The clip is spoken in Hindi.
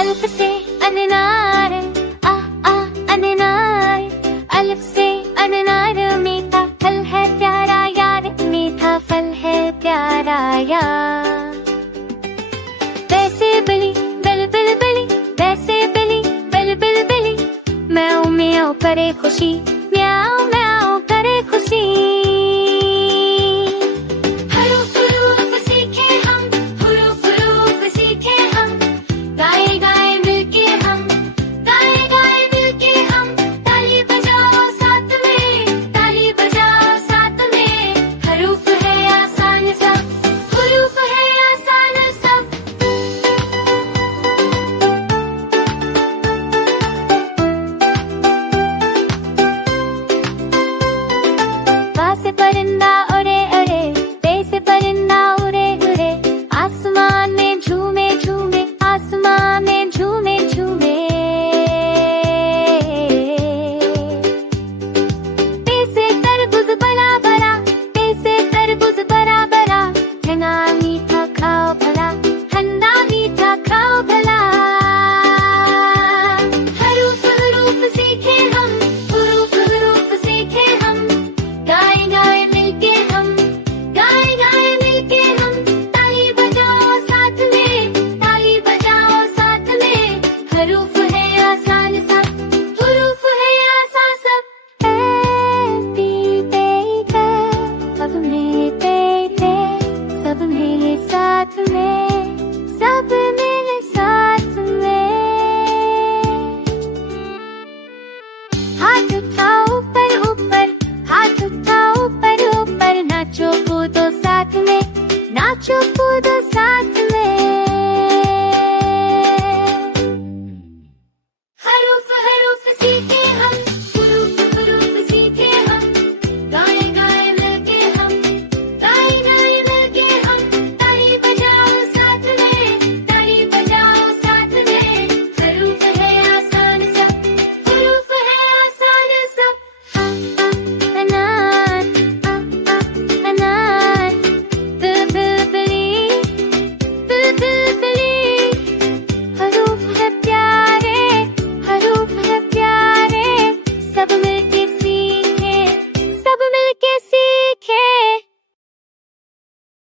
अल्फ से अननार, आ आ अननार, अल्फ से अननार, मीठा फल है प्यारा यार, मीठा फल है प्यारा यार। वैसे बली बिल बिल बिली, वैसे बिली बिल बिल बिली, म्याऊ म्याऊ करे खुशी, म्याऊ म्याऊ करे खुशी। हरूफ हरूफ सीखे हम, हुरूफ हुरूफ सीखे हम, गाए गाए मिलके हम, गाए गाए मिलके हम, ताली बजाओ साथ में, ताली बजाओ साथ में। हरूफ है आसान सब, हुरूफ है आसान सब। बा से परिंदा उड़े उड़े, बे से परिंदा उड़े उड़े, आसमान में झूमे झूमे, आसमान में झूमे झूमे। बे से तरबूज बड़ा बड़ा, बे से तरबूज बड़ा बड़ा, ठंडा मीठा खाओ भला, ठंडा मीठा खाओ भला। हरूफ हरूफ सीखे हम, हुरूफ हुरूफ सीखे हम, गाए गाए मिलके हम, गाए गाए मिलके हम, ताली बजाओ साथ में, ताली बजाओ साथ में। हरूफ है आसान सब, हुरूफ है आसान सब। हैप्पी बर्थडे, सब मेरे बेटे, सब मेरे साथ में, सब मेरे साथ में। हाथ उठाओ ऊपर ऊपर, हाथ उठाओ ऊपर ऊपर, नाचो कूदो साथ में, नाचो कूदो साथ